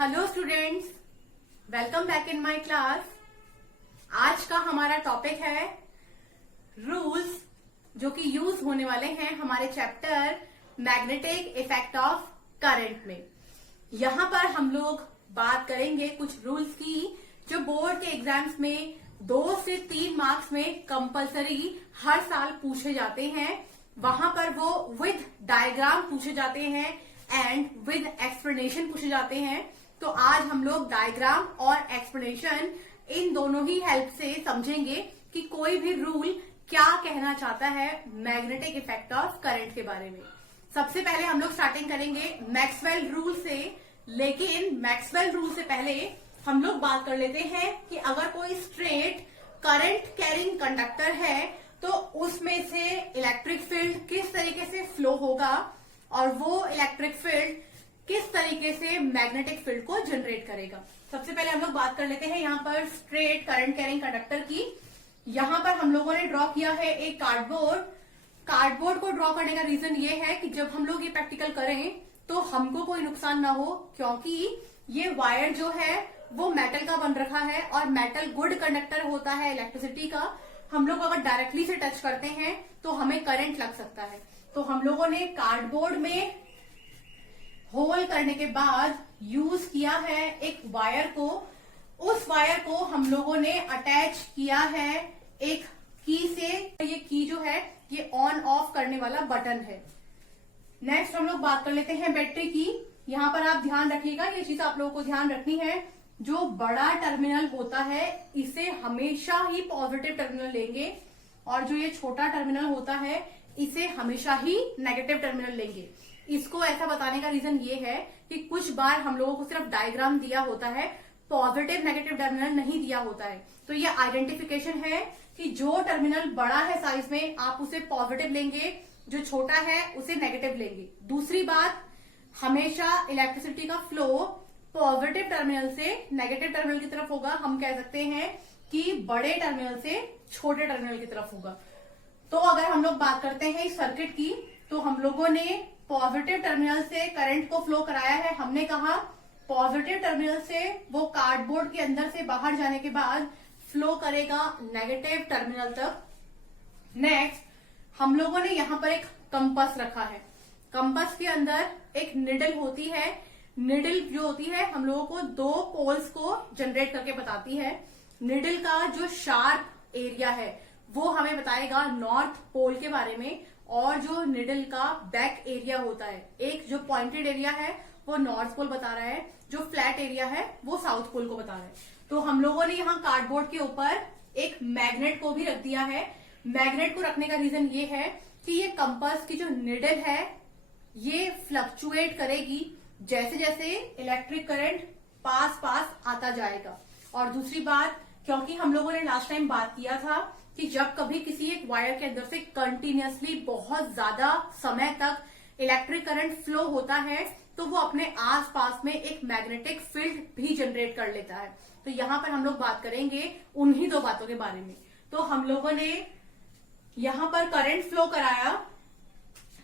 Hello students, welcome back in my class. आज का हमारा टॉपिक है रूल्स जो कि यूज होने वाले हैं हमारे chapter magnetic effect of current में। यहां पर हम लोग बात करेंगे कुछ रूल्स की जो बोर्ड के एग्जाम्स में 2 से 3 मार्क्स में कंपलसरी हर साल पूछे जाते हैं। वहां पर वो विद डायग्राम पूछे जाते हैं एंड विद एक्सप्लेनेशन पूछे जाते हैं। तो आज हम लोग डायग्राम और एक्सप्लेनेशन इन दोनों ही हेल्प से समझेंगे कि कोई भी रूल क्या कहना चाहता है मैग्नेटिक इफेक्ट ऑफ करंट के बारे में। सबसे पहले हम लोग स्टार्टिंग करेंगे मैक्सवेल रूल से, लेकिन मैक्सवेल रूल से पहले हम लोग बात कर लेते हैं कि अगर कोई स्ट्रेट करंट कैरिंग कंडक्टर है तो उसमें से इलेक्ट्रिक फील्ड किस तरीके से फ्लो होगा और वो इलेक्ट्रिक फील्ड किस तरीके से मैग्नेटिक फील्ड को जनरेट करेगा। सबसे पहले हम लोग बात कर लेते हैं यहाँ पर स्ट्रेट करंट कैरिंग कंडक्टर की। यहाँ पर हम लोगों ने ड्रॉ किया है एक कार्डबोर्ड को ड्रॉ करने का रीजन ये है कि जब हम लोग ये प्रैक्टिकल करें तो हमको कोई नुकसान ना हो, क्योंकि ये वायर जो है वो मेटल का बन रखा है और मेटल गुड कंडक्टर होता है इलेक्ट्रिसिटी का। हम लोग अगर डायरेक्टली से टच करते हैं तो हमें करंट लग सकता है। तो हम लोगों ने कार्डबोर्ड में होल करने के बाद यूज किया है एक वायर को। उस वायर को हम लोगों ने अटैच किया है एक की से। ये की जो है ये ऑन ऑफ करने वाला बटन है। नेक्स्ट हम लोग बात कर लेते हैं बैटरी की। यहाँ पर आप ध्यान रखिएगा, ये चीज आप लोगों को ध्यान रखनी है। जो बड़ा टर्मिनल होता है इसे हमेशा ही पॉजिटिव टर्मिनल लेंगे और जो ये छोटा टर्मिनल होता है इसे हमेशा ही नेगेटिव टर्मिनल लेंगे। इसको ऐसा बताने का रीजन ये है कि कुछ बार हम लोगों को सिर्फ डायग्राम दिया होता है, पॉजिटिव नेगेटिव टर्मिनल नहीं दिया होता है। तो ये आइडेंटिफिकेशन है कि जो टर्मिनल बड़ा है साइज में आप उसे पॉजिटिव लेंगे, जो छोटा है उसे नेगेटिव लेंगे। दूसरी बात, हमेशा इलेक्ट्रिसिटी का फ्लो पॉजिटिव टर्मिनल से नेगेटिव टर्मिनल की तरफ होगा। हम कह सकते हैं कि बड़े टर्मिनल से छोटे टर्मिनल की तरफ होगा। तो अगर हम लोग बात करते हैं इस सर्किट की, तो हम लोगों ने पॉजिटिव टर्मिनल से करंट को फ्लो कराया है। हमने कहा पॉजिटिव टर्मिनल से वो कार्डबोर्ड के अंदर से बाहर जाने के बाद फ्लो करेगा नेगेटिव टर्मिनल तक। नेक्स्ट हम लोगों ने यहाँ पर एक कंपास रखा है। कंपास के अंदर एक निडल होती है। निडल जो होती है हम लोगों को 2 पोल्स को जनरेट करके बताती है। निडल का जो शार्प एरिया है वो हमें बताएगा नॉर्थ पोल के बारे में, और जो निडल का बैक एरिया होता है, एक जो पॉइंटेड एरिया है वो नॉर्थ पोल बता रहा है, जो फ्लैट एरिया है वो साउथ पोल को बता रहा है। तो हम लोगों ने यहाँ कार्डबोर्ड के ऊपर एक मैग्नेट को भी रख दिया है। मैग्नेट को रखने का रीजन ये है कि ये कंपास की जो निडल है ये फ्लक्चुएट करेगी जैसे जैसे इलेक्ट्रिक करंट पास आता जाएगा। और दूसरी बात, क्योंकि हम लोगों ने लास्ट टाइम बात किया था कि जब कभी किसी एक वायर के अंदर से कंटिन्यूअसली बहुत ज्यादा समय तक इलेक्ट्रिक करंट फ्लो होता है तो वो अपने आसपास में एक मैग्नेटिक फील्ड भी जनरेट कर लेता है। तो यहाँ पर हम लोग बात करेंगे उन्हीं 2 बातों के बारे में। तो हम लोगों ने यहाँ पर करंट फ्लो कराया।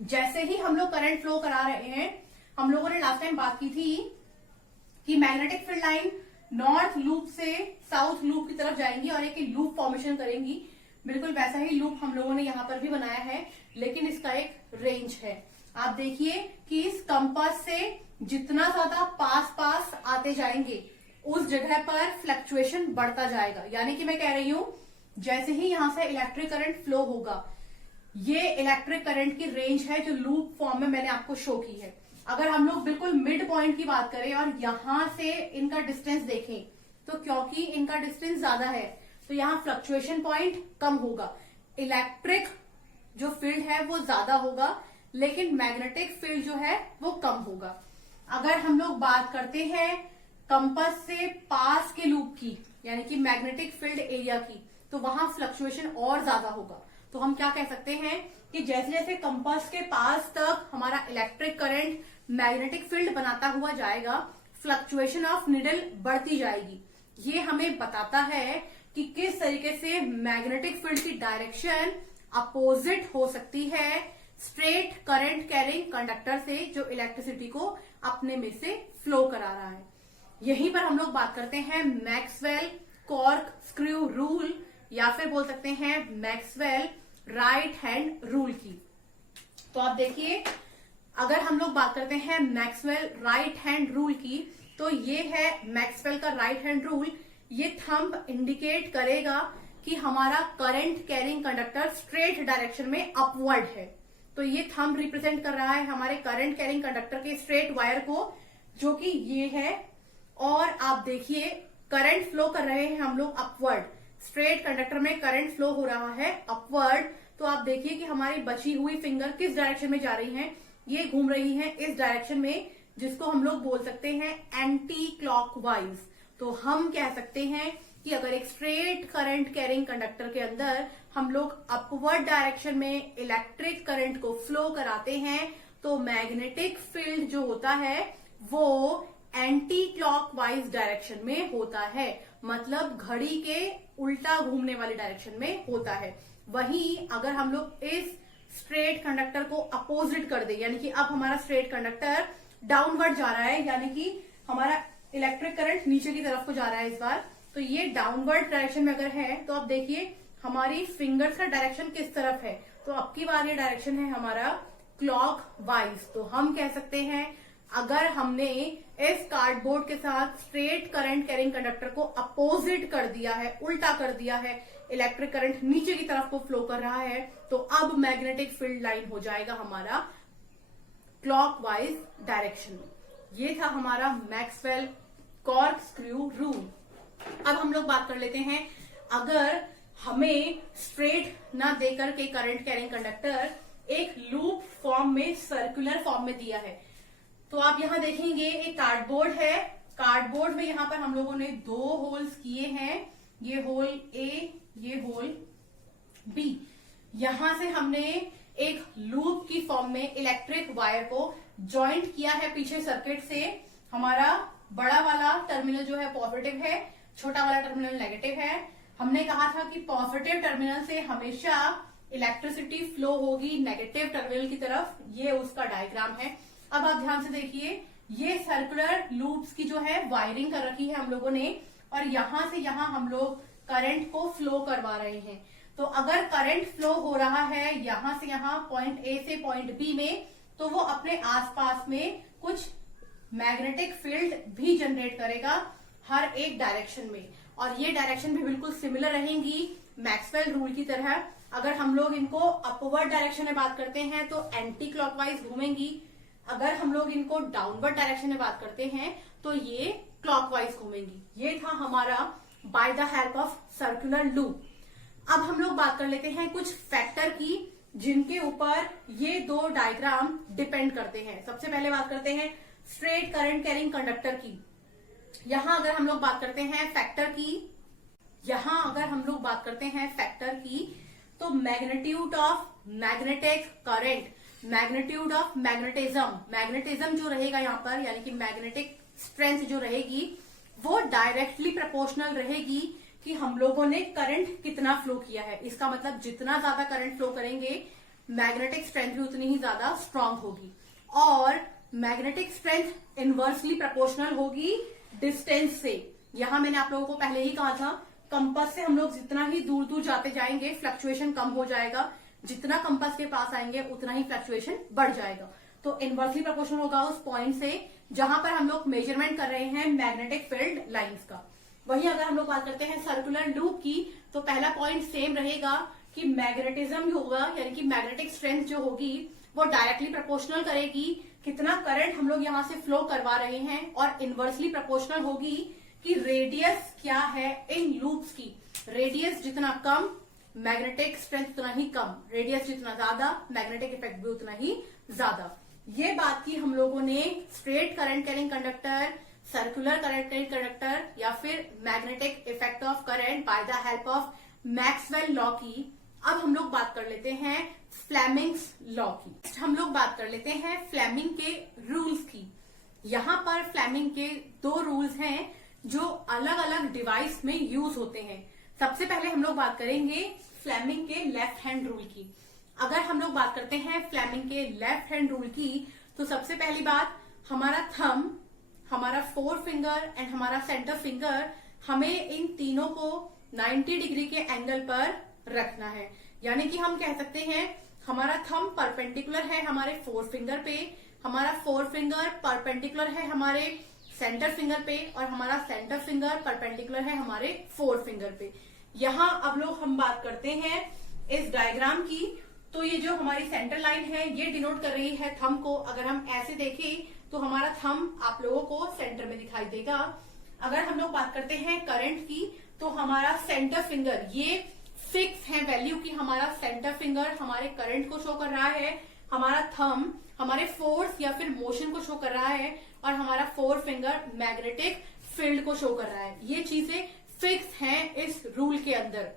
जैसे ही हम लोग करंट फ्लो करा रहे हैं, हम लोगों ने लास्ट टाइम बात की थी कि magnetic field line north loop से साउथ लूप की तरफ जाएंगी और एक लूप फॉर्मेशन करेंगी। बिल्कुल वैसा ही लूप हम लोगों ने यहाँ पर भी बनाया है, लेकिन इसका एक रेंज है। आप देखिए कि इस कंपास से जितना ज्यादा पास आते जाएंगे उस जगह पर फ्लक्चुएशन बढ़ता जाएगा। यानी कि मैं कह रही हूं जैसे ही यहां से इलेक्ट्रिक करंट फ्लो होगा, ये इलेक्ट्रिक करंट की रेंज है जो लूप फॉर्म में मैंने आपको शो की है। अगर हम लोग बिल्कुल मिड पॉइंट की बात करें और यहां से इनका डिस्टेंस देखें तो क्योंकि इनका डिस्टेंस ज्यादा है तो यहाँ फ्लक्चुएशन पॉइंट कम होगा। इलेक्ट्रिक जो फील्ड है वो ज्यादा होगा, लेकिन मैग्नेटिक फील्ड जो है वो कम होगा। अगर हम लोग बात करते हैं कंपास से पास के लूप की, यानी कि मैग्नेटिक फील्ड एरिया की, तो वहां फ्लक्चुएशन और ज्यादा होगा। तो हम क्या कह सकते हैं कि जैसे जैसे कंपास के पास तक हमारा इलेक्ट्रिक करंट मैग्नेटिक फील्ड बनाता हुआ जाएगा, फ्लक्चुएशन ऑफ निडल बढ़ती जाएगी। ये हमें बताता है कि किस तरीके से मैग्नेटिक फील्ड की डायरेक्शन अपोजिट हो सकती है स्ट्रेट करंट कैरिंग कंडक्टर से जो इलेक्ट्रिसिटी को अपने में से फ्लो करा रहा है। यहीं पर हम लोग बात करते हैं मैक्सवेल कॉर्क स्क्रू रूल या फिर बोल सकते हैं मैक्सवेल राइट हैंड रूल की। तो आप देखिए, अगर हम लोग बात करते हैं मैक्सवेल राइट हैंड रूल की, तो ये है मैक्सवेल का राइट हैंड रूल। ये थंब इंडिकेट करेगा कि हमारा current carrying conductor straight direction में अपवर्ड है। तो ये थंब रिप्रेजेंट कर रहा है हमारे करंट कैरिंग कंडक्टर के स्ट्रेट वायर को, जो कि ये है। और आप देखिए, करंट फ्लो कर रहे हैं हम लोग अपवर्ड, स्ट्रेट कंडक्टर में करंट फ्लो हो रहा है अपवर्ड। तो आप देखिए कि हमारी बची हुई फिंगर किस डायरेक्शन में जा रही हैं, ये घूम रही हैं इस डायरेक्शन में, जिसको हम लोग बोल सकते हैं एंटी क्लॉकवाइज। तो हम कह सकते हैं कि अगर एक स्ट्रेट करंट कैरिंग कंडक्टर के अंदर हम लोग अपवर्ड डायरेक्शन में इलेक्ट्रिक करंट को फ्लो कराते हैं, तो मैग्नेटिक फील्ड जो होता है वो एंटी क्लॉकवाइज डायरेक्शन में होता है, मतलब घड़ी के उल्टा घूमने वाली डायरेक्शन में होता है। वहीं अगर हम लोग इस स्ट्रेट कंडक्टर को अपोजिट कर दे, यानी कि अब हमारा स्ट्रेट कंडक्टर डाउनवर्ड जा रहा है, यानी कि हमारा इलेक्ट्रिक करंट नीचे की तरफ को जा रहा है इस बार, तो ये डाउनवर्ड डायरेक्शन में अगर है, तो आप देखिए हमारी फिंगर्स का डायरेक्शन किस तरफ है। तो अब की बार ये डायरेक्शन है हमारा क्लॉक वाइज। तो हम कह सकते हैं अगर हमने इस कार्डबोर्ड के साथ स्ट्रेट करंट कैरिंग कंडक्टर को अपोजिट कर दिया है, उल्टा कर दिया है, इलेक्ट्रिक करंट नीचे की तरफ को फ्लो कर रहा है, तो अब मैग्नेटिक फील्ड लाइन हो जाएगा हमारा क्लॉकवाइज डायरेक्शन में। ये था हमारा मैक्सवेल कॉर्क स्क्रू रूल। अब हम लोग बात कर लेते हैं, अगर हमें स्ट्रेट ना देकर के करंट कैरिंग कंडक्टर एक लूप फॉर्म में, सर्कुलर फॉर्म में दिया है, तो आप यहां देखेंगे एक कार्डबोर्ड है। कार्डबोर्ड में यहां पर हम लोगों ने 2 होल्स किए हैं, ये होल ए, ये होल बी। यहां से हमने एक लूप की फॉर्म में इलेक्ट्रिक वायर को ज्वाइंट किया है पीछे सर्किट से। हमारा बड़ा वाला टर्मिनल जो है पॉजिटिव है, छोटा वाला टर्मिनल नेगेटिव है। हमने कहा था कि पॉजिटिव टर्मिनल से हमेशा इलेक्ट्रिसिटी फ्लो होगी नेगेटिव टर्मिनल की तरफ, ये उसका डायग्राम है। अब आप ध्यान से देखिए, ये सर्कुलर लूप्स की जो है वायरिंग कर रखी है हम लोगों ने, और यहां से यहां हम लोग करंट को फ्लो करवा रहे हैं। तो अगर करंट फ्लो हो रहा है यहां से यहां पॉइंट ए से पॉइंट बी में, तो वो अपने आसपास में कुछ मैग्नेटिक फील्ड भी जनरेट करेगा हर एक डायरेक्शन में, और ये डायरेक्शन भी बिल्कुल सिमिलर रहेंगी मैक्सवेल रूल की तरह। अगर हम लोग इनको अपवर्ड डायरेक्शन में बात करते हैं तो एंटी क्लॉकवाइज घूमेंगी, अगर हम लोग इनको डाउनवर्ड डायरेक्शन में बात करते हैं तो ये क्लॉकवाइज घूमेंगी। ये था हमारा by the help of circular loop. अब हम लोग बात कर लेते हैं कुछ फैक्टर की, जिनके ऊपर ये 2 डायग्राम डिपेंड करते हैं। सबसे पहले बात करते हैं स्ट्रेट करंट कैरिंग कंडक्टर की। यहां अगर हम लोग बात करते हैं फैक्टर की, तो magnitude of magnetic current, magnitude of magnetism जो रहेगा यहाँ पर, यानी कि मैग्नेटिक स्ट्रेंथ जो रहेगी, वो डायरेक्टली प्रोपोर्शनल रहेगी कि हम लोगों ने करंट कितना फ्लो किया है। इसका मतलब जितना ज्यादा करंट फ्लो करेंगे, मैग्नेटिक स्ट्रेंथ भी उतनी ही ज्यादा स्ट्रांग होगी, और मैग्नेटिक स्ट्रेंथ इनवर्सली प्रोपोर्शनल होगी डिस्टेंस से। यहां मैंने आप लोगों को पहले ही कहा था, कंपास से हम लोग जितना ही दूर दूर जाते जाएंगे फ्लक्चुएशन कम हो जाएगा, जितना कंपास के पास आएंगे उतना ही फ्लक्चुएशन बढ़ जाएगा। तो इनवर्सली प्रोपोर्शनल होगा उस पॉइंट से जहां पर हम लोग मेजरमेंट कर रहे हैं मैग्नेटिक फील्ड लाइंस का। वहीं अगर हम लोग बात करते हैं सर्कुलर लूप की, तो पहला पॉइंट सेम रहेगा कि मैग्नेटिज्म होगा, यानी कि मैग्नेटिक स्ट्रेंथ जो होगी वो डायरेक्टली प्रोपोर्शनल करेगी कितना करंट हम लोग यहां से फ्लो करवा रहे हैं, और इनवर्सली प्रोपोर्शनल होगी कि रेडियस क्या है इन लूप्स की। रेडियस जितना कम मैग्नेटिक स्ट्रेंथ उतना ही कम, रेडियस जितना ज्यादा मैग्नेटिक इफेक्ट भी उतना ही ज्यादा। ये बात की हम लोगों ने straight current carrying conductor, circular current carrying conductor, या फिर magnetic effect of current by the help of Maxwell law की। अब हम लोग बात कर लेते हैं फ्लेमिंग्स लॉ की। हम लोग बात कर लेते हैं फ्लेमिंग के रूल्स की। यहाँ पर फ्लेमिंग के 2 रूल्स हैं जो अलग अलग डिवाइस में यूज होते हैं। सबसे पहले हम लोग बात करेंगे फ्लेमिंग के लेफ्ट हैंड रूल की। अगर हम लोग बात करते हैं फ्लेमिंग के लेफ्ट हैंड रूल की, तो सबसे पहली बात, हमारा थंब हमारा फोर फिंगर एंड हमारा सेंटर फिंगर, हमें इन तीनों को 90 डिग्री के एंगल पर रखना है। यानी कि हम कह सकते हैं हमारा थंब परपेंडिकुलर है हमारे फोर फिंगर पे, हमारा फोर फिंगर परपेंडिकुलर है हमारे सेंटर फिंगर पे, और हमारा सेंटर फिंगर परपेंडिकुलर है हमारे फोर फिंगर पे। यहाँ अब लोग हम बात करते हैं इस डायग्राम की, तो ये जो हमारी सेंटर लाइन है ये डिनोट कर रही है थंब को। अगर हम ऐसे देखें तो हमारा थंब आप लोगों को सेंटर में दिखाई देगा। अगर हम लोग बात करते हैं करंट की, तो हमारा सेंटर फिंगर ये फिक्स है वैल्यू की, हमारा सेंटर फिंगर हमारे करंट को शो कर रहा है, हमारा थंब हमारे फोर्स या फिर मोशन को शो कर रहा है, और हमारा फोर फिंगर मैग्नेटिक फील्ड को शो कर रहा है। ये चीजें फिक्स हैं इस रूल के अंदर।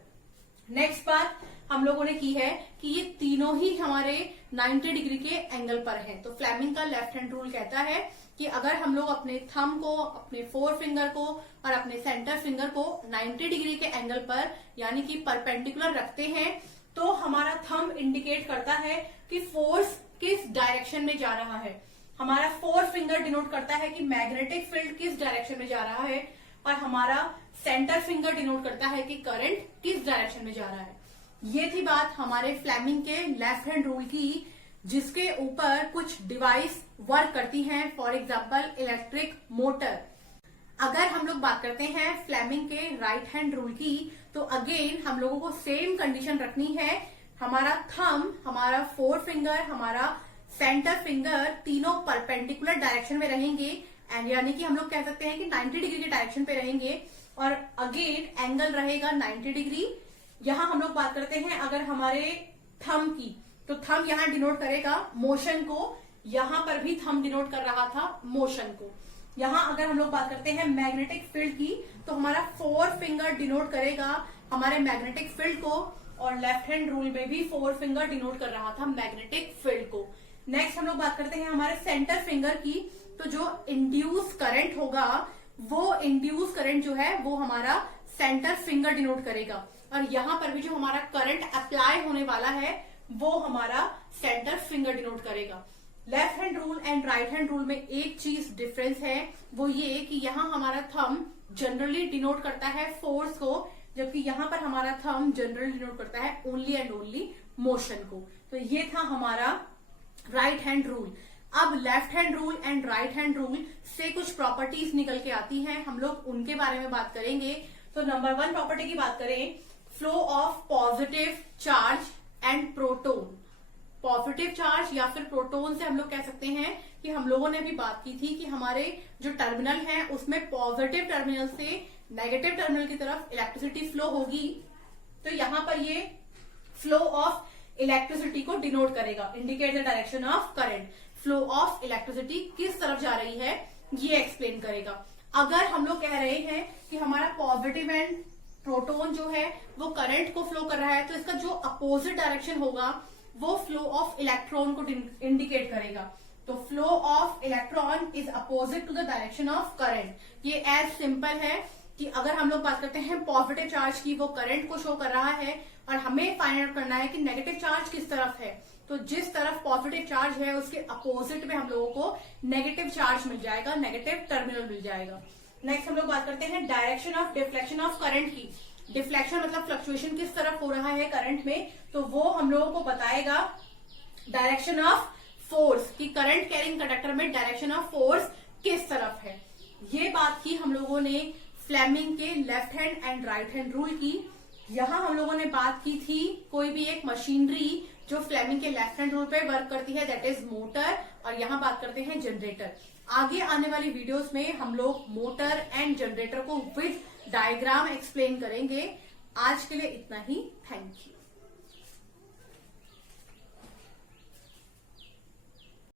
नेक्स्ट बात हम लोगों ने की है कि ये तीनों ही हमारे 90 डिग्री के एंगल पर हैं। तो फ्लेमिंग का लेफ्ट हैंड रूल कहता है कि अगर हम लोग अपने थंब को, अपने फोर फिंगर को और अपने सेंटर फिंगर को 90 डिग्री के एंगल पर यानी कि परपेंडिकुलर रखते हैं, तो हमारा थंब इंडिकेट करता है कि फोर्स किस डायरेक्शन में जा रहा है, हमारा फोर फिंगर डिनोट करता है कि मैग्नेटिक फील्ड किस डायरेक्शन में जा रहा है, और हमारा सेंटर फिंगर डिनोट करता है कि करंट किस डायरेक्शन में जा रहा है। ये थी बात हमारे फ्लेमिंग के लेफ्ट हैंड रूल की, जिसके ऊपर कुछ डिवाइस वर्क करती हैं, फॉर एग्जांपल इलेक्ट्रिक मोटर। अगर हम लोग बात करते हैं फ्लेमिंग के राइट हैंड रूल की, तो अगेन हम लोगों को सेम कंडीशन रखनी है। हमारा थंब, हमारा फोर फिंगर, हमारा सेंटर फिंगर तीनों परपेंडिकुलर डायरेक्शन में रहेंगे, एंड यानी कि हम लोग कह सकते हैं कि 90 डिग्री के डायरेक्शन पे रहेंगे, और अगेन एंगल रहेगा 90 डिग्री। यहां हम लोग बात करते हैं अगर हमारे थंब की, तो थंब यहां डिनोट करेगा मोशन को, यहां पर भी थंब डिनोट कर रहा था मोशन को। यहां अगर हम लोग बात करते हैं मैग्नेटिक फील्ड की, तो हमारा फोर फिंगर डिनोट करेगा हमारे मैग्नेटिक फील्ड को, और लेफ्ट हैंड रूल में भी फोर फिंगर डिनोट कर रहा था मैग्नेटिक फील्ड को। नेक्स्ट हम लोग बात करते हैं हमारे सेंटर फिंगर की, तो जो इंड्यूस करंट होगा, वो इंड्यूस करंट जो है वो हमारा सेंटर फिंगर डिनोट करेगा, और यहां पर भी जो हमारा करंट अप्लाई होने वाला है वो हमारा सेंटर फिंगर डिनोट करेगा। Left hand rule and right hand rule में एक चीज डिफरेंस है, वो ये कि यहाँ हमारा थंब जनरली डिनोट करता है फोर्स को, जबकि यहाँ पर हमारा थंब जनरली डिनोट करता है ओनली एंड ओनली मोशन को। तो ये था हमारा राइट हैंड रूल। अब left hand rule and right hand rule से कुछ प्रॉपर्टीज निकल के आती हैं, हम लोग उनके बारे में बात करेंगे। तो नंबर 1 प्रॉपर्टी की बात करें, flow of positive charge and proton. Positive charge या फिर प्रोटोन से हम लोग कह सकते हैं कि हम लोगों ने भी बात की थी कि हमारे जो टर्मिनल है उसमें पॉजिटिव टर्मिनल से नेगेटिव टर्मिनल की तरफ इलेक्ट्रिसिटी फ्लो होगी। तो यहां पर ये फ्लो ऑफ इलेक्ट्रिसिटी को डिनोट करेगा, indicate the direction of current. Flow of electricity किस तरफ जा रही है ये एक्सप्लेन करेगा। अगर हम लोग कह रहे हैं कि हमारा पॉजिटिव एंड प्रोटोन जो है वो करंट को फ्लो कर रहा है, तो इसका जो अपोजिट डायरेक्शन होगा वो फ्लो ऑफ इलेक्ट्रॉन को इंडिकेट करेगा। तो flow of electron is opposite to the direction of current. ये एज सिंपल है कि अगर हम लोग बात करते हैं पॉजिटिव चार्ज की, वो करंट को शो कर रहा है, और हमें फाइंड आउट करना है कि नेगेटिव चार्ज किस तरफ है। तो जिस तरफ पॉजिटिव चार्ज है उसके अपोजिट में हम लोगों को नेगेटिव चार्ज मिल जाएगा, नेगेटिव टर्मिनल मिल जाएगा। नेक्स्ट हम लोग बात करते हैं direction of deflection of current की। डिफ्लेक्शन मतलब फ्लक्चुएशन किस तरफ हो रहा है करंट में, तो वो हम लोगों को बताएगा डायरेक्शन ऑफ फोर्स, कि करंट कैरिंग कंडक्टर में डायरेक्शन ऑफ फोर्स किस तरफ है। ये बात की हम लोगों ने फ्लेमिंग के left hand and right hand rule की। यहां हम लोगों ने बात की थी कोई भी एक मशीनरी जो फ्लेमिंग के लेफ्ट हैंड रूल पे वर्क करती है, दैट इज मोटर, और यहाँ बात करते हैं जनरेटर। आगे आने वाली वीडियोस में हम लोग मोटर एंड जनरेटर को विद डायग्राम एक्सप्लेन करेंगे। आज के लिए इतना ही, थैंक यू।